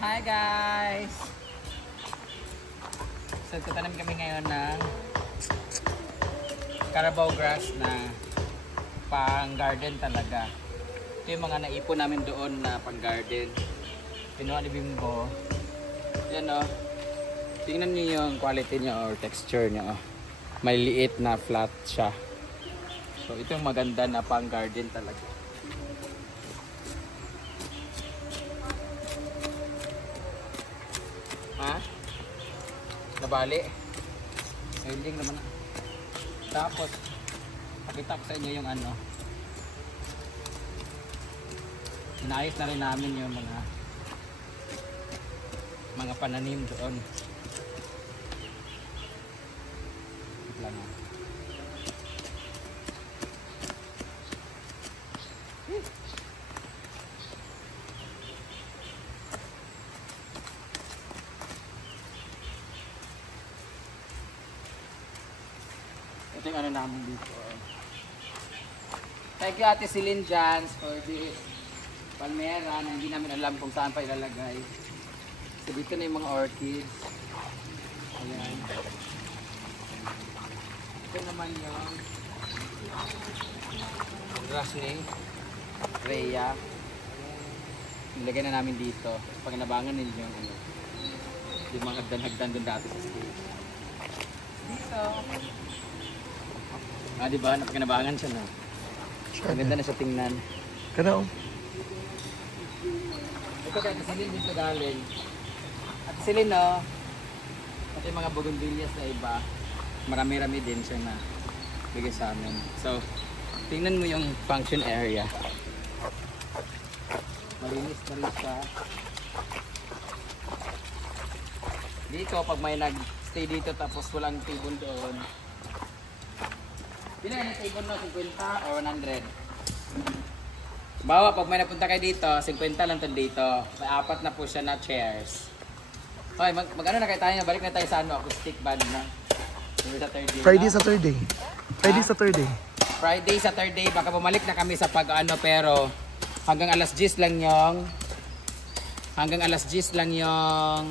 Hi guys! So tatanim kami ngayon ng Carabao grass na pang garden talaga. Ito yung mga naipon namin doon na pang garden. Pinuha ni Bimbo. Yan o. Tingnan niyo yung quality niya or texture niya. Oh. Maliliit na flat siya. So ito yung maganda na pang garden talaga. Ha? Nabali. Sailing naman na. Tapos, pakita ko sa inyo yung ano. Inayos na rin namin yung mga pananim doon. Wait lang ha. Ito yung ano namin dito. Thank you Ate Celine Jans for this palmera na hindi namin alam kung saan pa ilalagay. So dito na yung mga orchids. Ayan. Ito naman yung Grassley Rhea. Nilagay na namin dito. Pag nabangan nila yung mga hagdan-hagdan doon dati sa stage. Dito. Ah, diba? Napakinabangan siya na. Ang ganda na siya tingnan. Kano? Ito kaya Celine dito galing. At Celine, no? At yung mga bougainvilleas na iba, marami-rami din siya na bigay sa amin. So, tingnan mo yung function area. Malinis na rin siya. Dito, pag may nag-stay dito tapos walang table doon, pila yung table no? 50 or 100? Bawa, pag may napunta kayo dito, 50 lang to dito. May apat na po siya na chairs. Okay, mag-ano na kayo tayo? Balik na tayo sa acoustic band na. Friday, Saturday. Friday, Saturday. Friday, Saturday. Baka bumalik na kami sa pag-ano pero hanggang alas 10 lang yung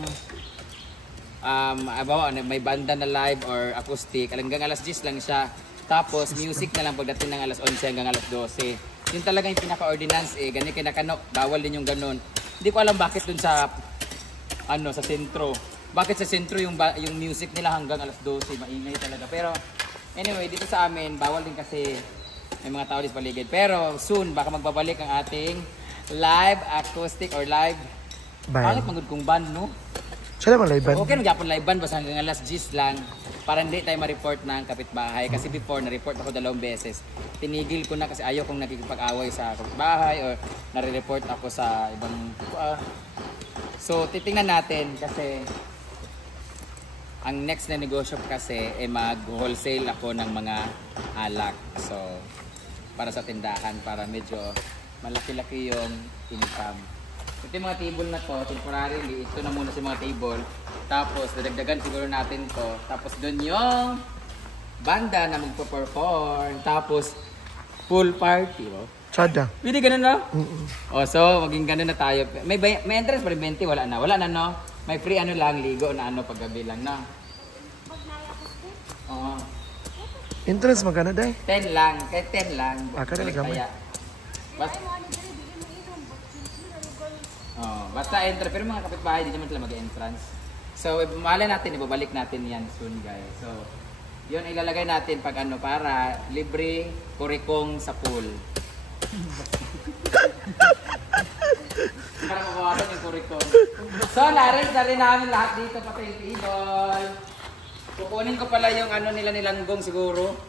bawa, may banda na live or acoustic. Hanggang alas 10 lang siya. Tapos music na lang pagdating ng alas 11 hanggang alas 12. Yun talaga yung pinaka-ordinance eh. Ganyan kinakano, bawal din yung ganun. Hindi ko alam bakit dun sa sa sentro. Bakit sa sentro yung music nila hanggang alas 12, maingay talaga. Pero anyway, dito sa amin bawal din kasi may mga tao dito paligid. Pero soon baka magbabalik ang ating live acoustic or live bakit magud kong band, no? Siya naman live band. Okay, nagyapon live band basta hanggang alas 10 lang. Para hindi tayo ma-report ng kapitbahay. Kasi before, na-report ako 2 beses. Tinigil ko na kasi ayaw kong nakikipag-away sa kapitbahay or nare-report ako sa ibang... So, titingnan natin kasi ang next na negosyo kasi ay mag-wholesale ako ng mga alak. So, para sa tindahan, para medyo malaki-laki yung income. Ito yung mga table na to, temporarily, ito na muna si mga table. Tapos, dadagdagan siguro natin to. Tapos, doon yung banda na magpo-perform. Tapos, full party. Oh. Tsada. Pwede ganun na? Oh, so, maging ganun na tayo. May entrance pa rin 20, wala na. Wala na, no? May free ano lang, ligo na ano, paggabi lang, no? Oo. Entrance magkano day? 10 lang, kahit 10 lang. Kada gamay. Basta enter, pero mga kapitbahay hindi naman sila mag-entrance. So, mahala natin, ibabalik natin yan soon, guys. So, yun ilalagay natin pag ano, para libre kurikong sa pool. Para mabawasan yung kurikong. So, na-arrange na rin namin lahat dito, pati yung table. Kukunin ko pala yung ano nila nilanggong siguro.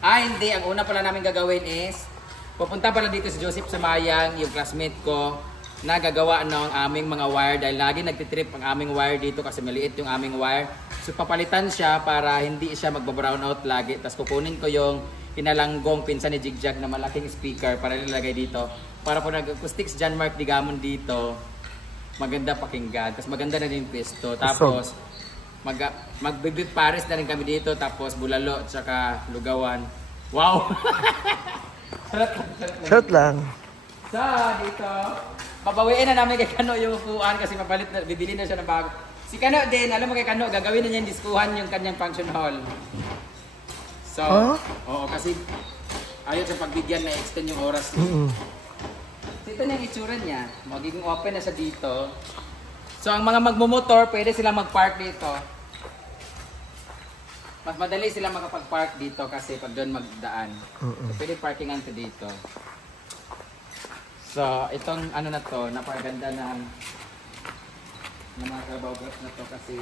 Hindi. Ang una pala namin gagawin is, pupunta pala dito si Joseph Samayang, yung classmate ko, na gagawa ng aming mga wire dahil lagi nagtitrip ang aming wire dito kasi maliit yung aming wire. So papalitan siya para hindi siya magba-brown out lagi. Tapos kukunin ko yung pinalanggong pinsan ni Jigjag na malaking speaker para ilalagay dito. Para po nag-acoustics John Mark Digamon dito, maganda pakinggan. Tapos maganda na din yung pesto. Tapos mag-Big Paris na rin kami dito. Tapos Bulalo at saka Lugawan. Wow! Shot lang. So dito Papawiin na namin kay Kano yung upuan kasi mapalit na, bibili na siya ng bago. Si Kano din, alam mo kay Kano, gagawin na niya yung diskuhan yung kanyang function hall. So, oo kasi ayaw siya pagbigyan na extend yung oras niya. So ito na yung itsura niya. Magiging open na siya dito. So ang mga magmumotor, pwede silang mag-park dito. Mas madali silang makapag-park dito kasi pag doon magdaan. So pwede parkingan to dito. So itong ano na to, napakaganda ng mga Carabao Brush na to kasi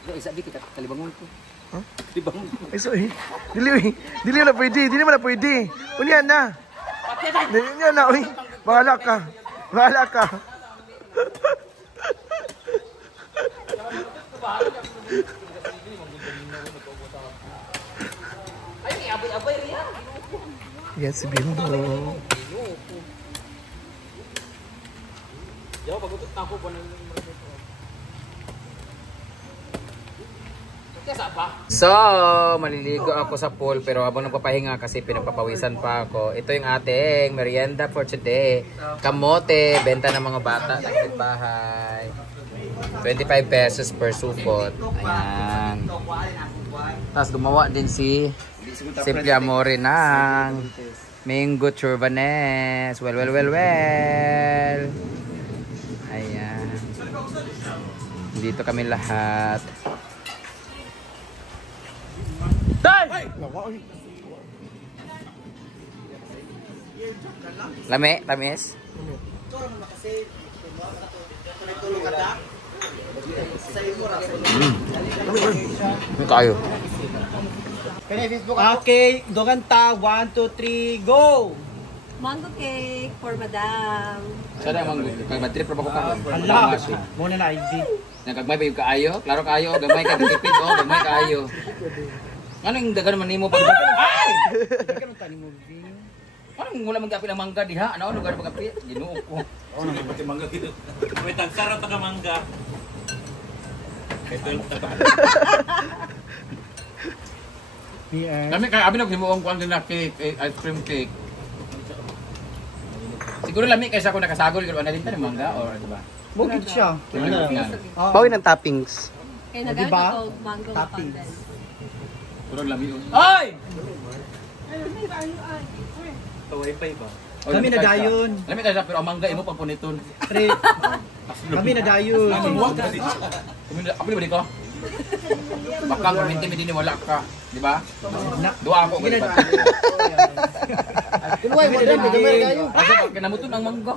ito isa di kita kalibangon ko. Huh? Kalibangon ko. Ay, sorry. Dili na pwede. Dili na pwede. Unyan na. Unyan na. Uy. Bahala ka. Bahala ka. Ay, abay-abay riyan. Yes, si Bimbo. Yo, pagutot na ako pa ng So, maliligo ako sa pool pero habang nagpapahinga kasi pinagpapawisan pa ako. Ito yung ating merienda for today. Kamote, benta ng mga bata sa bahay. 25 pesos per supot. Ayan. Tapos gumawa din si Piamore ng mango churbanes. Well. Ayan. Dito kami lahat. Lame, tamis. Tayo. Okay, doganta 1 2 3 go. Mango cake for Madam. Sana mang kay trip pa ko ka. Allah. Mo na ID. Nagagmay ba yung kaayo? Klaro kaayo, gamay ka tipid oh, gamay kaayo. Ano yung dagan man nimo pag ay! Dagan tani mo bi. Ano wala magapil ang mangga diha? Ano lugar magapil? Ginoo ko. Oh, nang pati mangga dito. May tagsarap ka mangga. Ito ta. Kami kay abi naghimuong kuan din na cake, ice cream cake. Siguro lami kaysa ako nakasagol ko na din ta mangga or di ba? Bukid siya. Bawin ng toppings. Kaya Diba? nagalit ako mango Toppings. fondant. Puro lami yun. Ay! Wifi ba? Kami na dayon. Lami kaysa pero ang mangga imo pagpuniton. Pre. Kami na dayon. Ako di ba di ko? Baka kuminti mi din wala ka, di ba? Dua ako kay bat. Kunuway mo din, di kami na dayon. Kasi pag kinamuton ang mangga.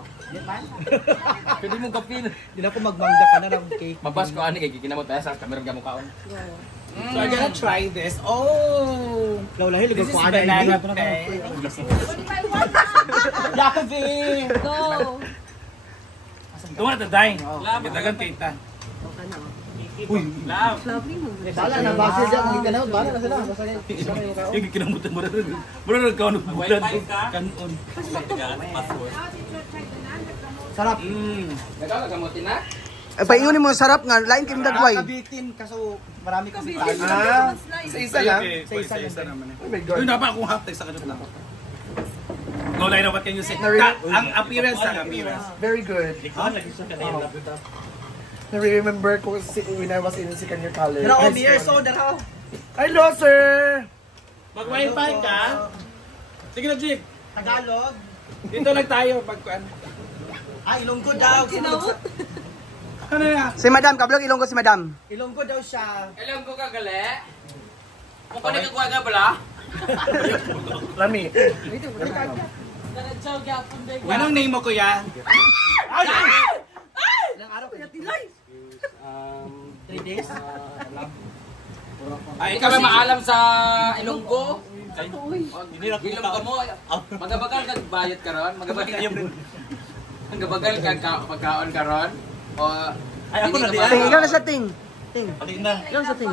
Pwede mo kapin. Di na ko magmangga ka na ng cake. Mabas ko ani kay kinamot tayo sa camera gamong kaon. So I'm gonna try this. Oh! Laulahi lugar This is ko ana banana ini. cake. Yakavin. Go! Tunga na tayo. Gitagan tita. Uy, love. Lovely mo. Bala na basil diyan, hindi ka na, bala na sila. Basta yung kao. Yung kinamutan mo rin. Bro, nagkaon ng bulan. Kanon. Password. Sarap. Nagaw gamutin na. Ay, paingunin mo sarap nga. Lain kami dagway. Kabitin, kaso marami kasi tayo. Sa isa lang. Sa isa lang. Oh my God. Yung dapat akong half sa kanila. Go, Lina, what can you say? Ang appearance ang appearance. Very good. Ikaw, lagi siya kanila. Na-remember ko when I was in senior college. Dara o beer so dara. Hello, sir! Mag-wifi ka? Sige na, Jig. Tagalog. Dito lang tayo pagkuan. Ilonggo daw. Sinawot? Ano na? Si Madam, kablog ilong ko si Madam. Ilonggo daw siya. Alam ko kagali. Kung kani kagwa nga pala. Lami. Anong name mo, kuya? Ilang araw kaya tilay? 3 days. Ay, ikaw ba maalam sa Ilonggo? Hinirap Ilong ka mo. Magabagal ka bayot karon, magabagal ka pagkaon karon. O Ay, ako na hindi di. ka ba- Ikaw na sa ting. Pati na. Ikaw na sa ting.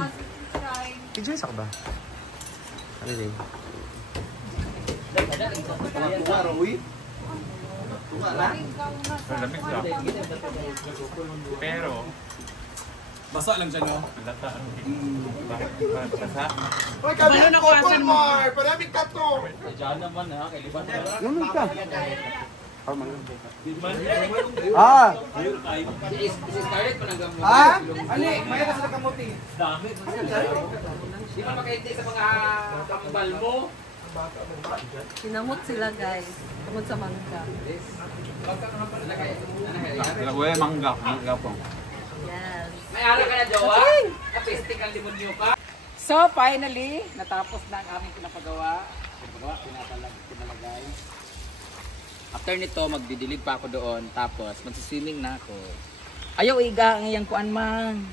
Enjoy sa ka ba? Ano din? Pero, basa lang siya, no? Lata, ano? Bakit basa? Uy, kami na open more! Paraming kato! Diyan naman ha, kay Liban. Ano ka? Ah! Si Scarlett pa nang gamot. Ah? Ali, may ka sa kamuti. Di ba makaintay sa mga kambal mo? Sinamot sila guys. Kamot sa mangga. Lagoy, mangga po. Yes. May ara ka na, jowa? Kapistik ang limonyo ka? So, finally, natapos na ang aming pinapagawa. Pinalagay. After nito, magdidilig pa ako doon. Tapos, magsiswimming na ako. Ayaw, iga ang iyang kuan man.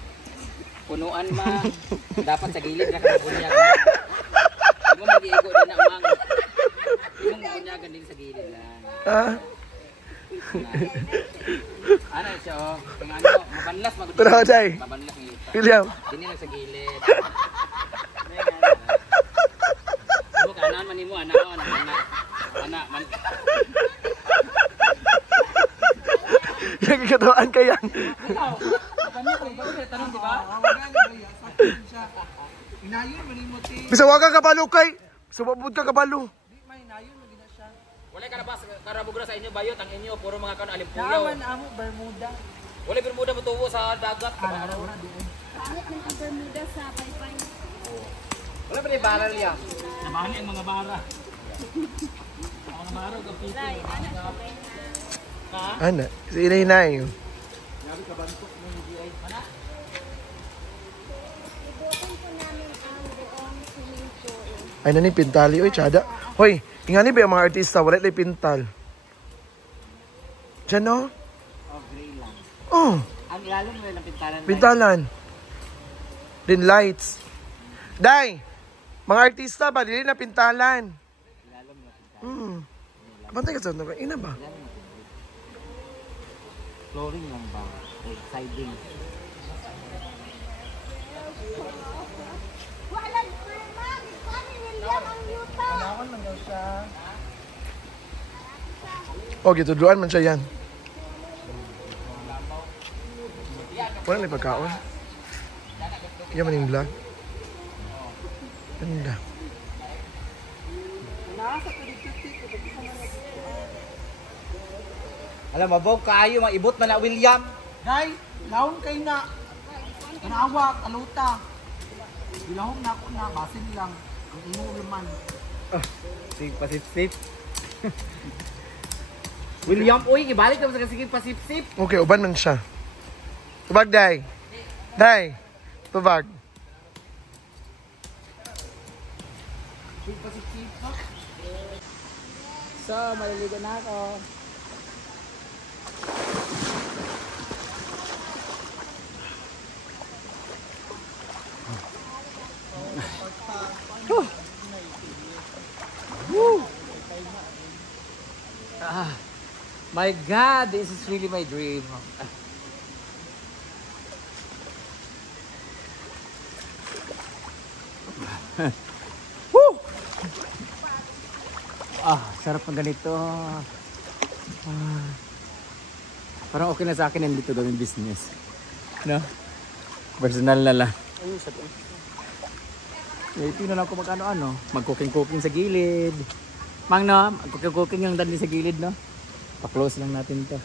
Punuan man. Dapat sa gilid na kanabunyag. Hindi mo mag-iigo din na umang. Hindi mo magunyagan din sa gilid lang. Ah? Ano siya, oh. Kung ano, mabanlas magdidilig. Pero, Day. Mabanlas ng ita. William. Dini lang sa gilid. Ano ka, anaon man mo, anaon. Man. Nagkakatuan ka yan. Tanong, di ba? Bisa wag ka kabalo kay. Subabod ka kabalo. Wala ka na ba karabugra sa inyo bayot ang inyo puro mga kaon alimpuyaw. Naman amo Bermuda. Wala Bermuda mutuwo sa dagat. Pangit ng Bermuda sa paypay. Wala pa ni baral ya. Nabali ang mga bara. Ang mga bara kapito. Ana, si inay. Ibutin po namin ang buong swimming pool. Ay nani pintali oy chada. Hoy, ingani ba yung mga artista wala lay pintal. Diyan no? Oh, gray lang. Oh, Ang ilalim mo ng pintalan. pintalan. Din lights. Day, mga artista ba dili na pintalan? Ilalim mo pintalan. Bantay ka sa ano? Ina ba? Flooring lang ba? Like siding. Wala, Mama! Paano William ang yuta? Oh, gitudluan man siya yan. Wala na pagkaon. Yan man yung vlog. Ganda. Alam mo, Bob, kaayo, maibot man na William. Day, laon kay na. Kanawag, aluta. Bilahom na ako na, basin lang. Ang imo man. Sige, pasip-sip. William, uy, ibalik ka mo sa sige pasip-sip. Okay, uban man siya. Tubag, Day. Day. Tubag. So, maliligo na ako. My God, this is really my dream. Sarap ng ganito. Parang okay na sa akin yung dito gawing business. No? Personal na lang. Tingnan ako mag-ano-ano. Mag-cooking-cooking sa gilid. Mang no, mag-cooking-cooking yung dandi sa gilid, no? Pa-close lang natin to.